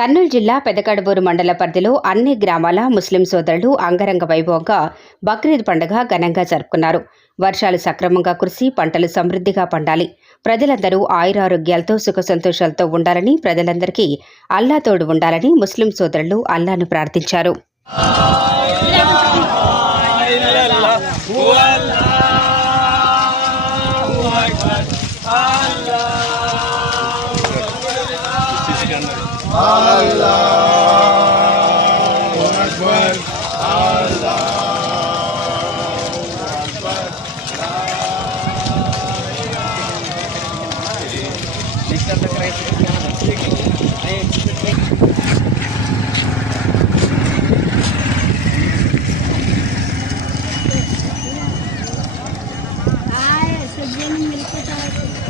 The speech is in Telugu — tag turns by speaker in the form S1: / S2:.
S1: కర్నూలు జిల్లా పెదకడబూరు మండల పరిధిలో అన్ని గ్రామాల ముస్లిం సోదరులు అంగరంగ వైభవంగా బక్రీద్ పండుగ ఘనంగా జరుపుకున్నారు. వర్షాలు సక్రమంగా కురిసి పంటలు సమృద్ధిగా పండాలి. ప్రజలందరూ ఆయురారోగ్యాలతో సుఖ సంతోషాలతో ఉండాలని ప్రజలందరికీ అల్లా తోడు ఉండాలని ముస్లిం సోదరులు అల్లాను ప్రార్థించారు.
S2: আল্লাহ আকবার Thank you.